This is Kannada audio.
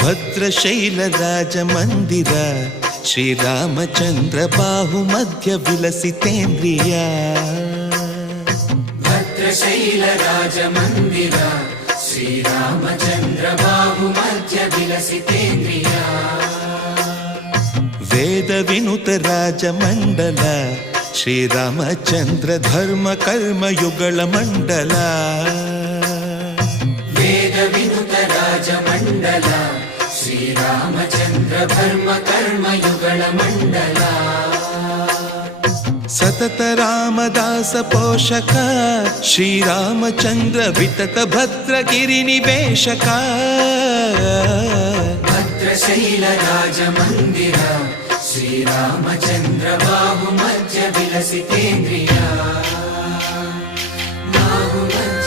ಭದ್ರಶೈಲ ರಾಜ ಮಂದಿರ ಶ್ರೀರಾಮಚಂದ್ರ ಬಾಹು ಮಧ್ಯ ವಿಲಸಿತೇಂದ್ರಿಯ. ಭದ್ರಶೈಲ ರಾಜ ಮಂದಿರ ಶ್ರೀರಾಮಚಂದ್ರ ಬಾಹು ಮಧ್ಯ ವಿಲಸಿತೇಂದ್ರಿಯ. ವೇದ ವಿನುತ ರಾಜ ಮಂಡಲ ಶ್ರೀರಾಮಚಂದ್ರ ಧರ್ಮ ಕರ್ಮ ಯುಗಳ ಮಂಡಲ. ವೇದ ವಿನುತ ರಾಜ ಮಂಡಲ ಶ್ರೀರಾಮಚಂದ್ರ ಧರ್ಮ ಕರ್ಮ ಯುಗಳ ಮಂಡಲ. ಸತತ ರಾಮದಾಸ ಪೋಷಕ ಶ್ರೀರಾಮಚಂದ್ರ ವಿತತ ಭದ್ರಗಿರಿ ನಿವೇಶಕ. ಭದ್ರಶೈಲ ರಾಜ ಮಂದಿರ ಶ್ರೀರಾಮಚಂದ್ರ ಬಾಹು ಮಧ್ಯ ವಿಲಸಿತೇಂದ್ರಿಯ. ಬಾಹು